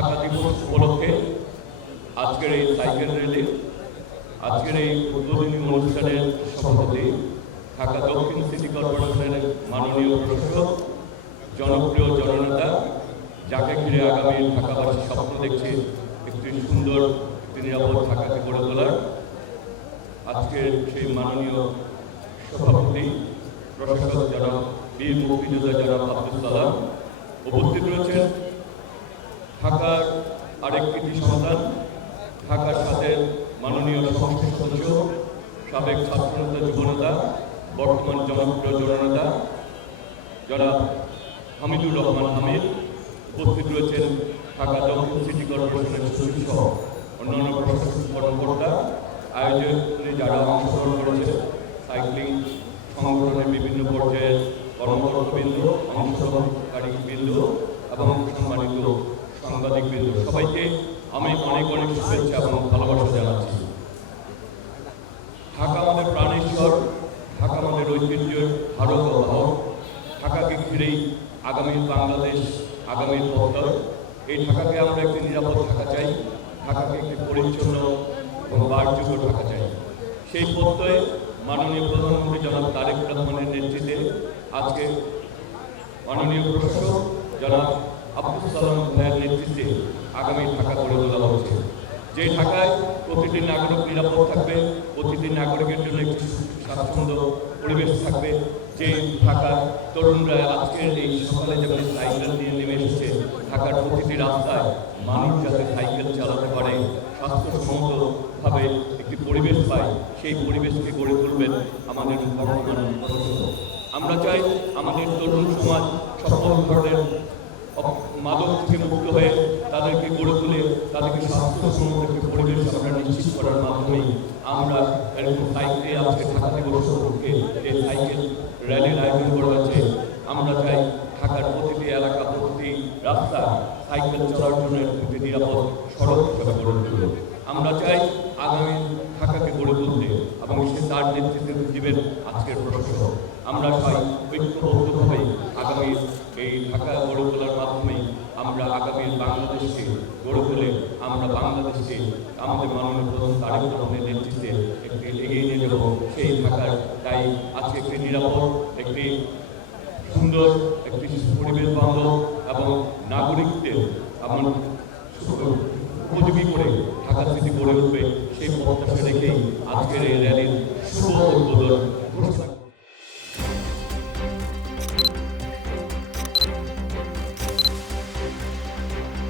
ঢাকা দিবস উপলক্ষে আজকের এই সাইকেল র্যালি, আজকের এই উদ্বোধনী অনুষ্ঠানের সভাপতি ঢাকা দক্ষিণ সিটি কর্পোরেশনের মাননীয় প্রশাসক, জনপ্রিয় জননেতা, যাকে ঘিরে আগামী ঢাকাবাসী স্বপ্ন দেখছে একটি সুন্দর, একটি নিরাপদ ঢাকাকে গড়ে তোলার। আজকের সেই মাননীয় সভাপতি প্রশাসক জনাব বীর মুক্তিযোদ্ধা জনাব আব্দুল সালাম উপস্থিত রয়েছেন। ঢাকার আরেকটি সন্তান, ঢাকার সাথে মাননীয় সংসদ সদস্য, সাবেক ছাত্রনেতা, যুবনেতা, বর্তমান জনপ্রিয় জননেতা জনাব হামিদুর রহমান হামিদ উপস্থিত রয়েছেন। ঢাকা দক্ষিণ সিটি কর্পোরেশনের সচিব সহ অন্যান্য প্রশাসনিক কর্মকর্তা, আয়োজনে যারা অংশগ্রহণ করেছে, সাইক্লিং সংগঠনের বিভিন্ন পর্যায়ের কর্মকর্তাবৃন্দ, অংশগ্রহণকারী বৃন্দ এবং সম্মানিত সাংবাদিক বৃন্দ, সবাইকে আমি অনেক অনেক শুভেচ্ছা এবং ভালোবাসা জানাচ্ছি। ঢাকা আমাদের প্রাণেশ্বর, ঢাকা আমাদের ঐতিহ্যের ধারক ও বাহক। ঢাকাকে ঘিরেই আগামীর বাংলাদেশ, আগামীর পথ। এই ঢাকাকে আমরা একটি নিরাপদ ঢাকা চাই, ঢাকাকে একটি পরিচ্ছন্ন এবং বাসযোগ্য ঢাকা চাই। সেই প্রত্যয়ে মাননীয় প্রধানমন্ত্রী জনাব তারেক রহমানের নেতৃত্বে আজকে মাননীয় প্রশাসক জনাব আব্দুল সালাম ভাইয়ের নেতৃত্বে আগামী ঢাকা গড়ে তোলা হচ্ছে। যে ঢাকায় প্রতিটি নাগরিক নিরাপদ থাকবে, প্রতিটি নাগরিকের জন্য একটি স্বাচ্ছন্দ্য পরিবেশ থাকবে। যে ঢাকা তরুণরা আজকের এই সকালে যেমন সাইকেল নিয়ে নেমে এসেছে, ঢাকার প্রতিটি রাস্তায় মানুষ যাতে সাইকেল চালাতে পারে, স্বাস্থ্যসম্মতভাবে একটি পরিবেশ পায়, সেই পরিবেশকে গড়ে তুলবেন আমাদের বর্তমান প্রশাসক। আমরা চাই আমাদের তরুণ সমাজ সকল ধরনের মাদক থেকে মুক্ত হয়ে তাদেরকে গড়ে তুলে তাদেরকে স্বাস্থ্যসম্মত একটি পরিবেশ আমরা নিশ্চিত করার মাধ্যমেই আমরা এরকম সাইকেলে আজকে ঢাকা দিবস উপলক্ষে এই সাইকেল র্যালির আয়োজন করা হচ্ছে। আমরা চাই ঢাকার প্রতিটি এলাকা, প্রতিটি রাস্তা সাইকেল চলার জন্য একটি নিরাপদ সড়ক হিসাবে গড়ে তুলব। আমরা চাই আগামী ঢাকাকে গড়ে তুলতে এবং সে তার নেতৃত্বে দিবেন আজকের প্রশাসক। আমরা চাই ঐক্যবদ্ধভাবে আগামী এই ঢাকা গড়ে তোলার মাধ্যমে আমরা আগামীর বাংলাদেশকে গড়ে তুলে আমরা বাংলাদেশকে আমাদের মাননীয় প্রধান তারেক রহমানের নেতৃত্বে একটি এগিয়ে নিয়ে যাব সেই ঢাকার। তাই আজকে একটি নিরাপদ, একটি সুন্দর, একটি পরিবেশ বান্ধব এবং নাগরিকদের উপযোগী করে ঢাকা সিটি গড়ে উঠবে, সেই প্রত্যাশা রেখেই আজকের এই র্যালির শুভ উদ্বোধন ঘোষণা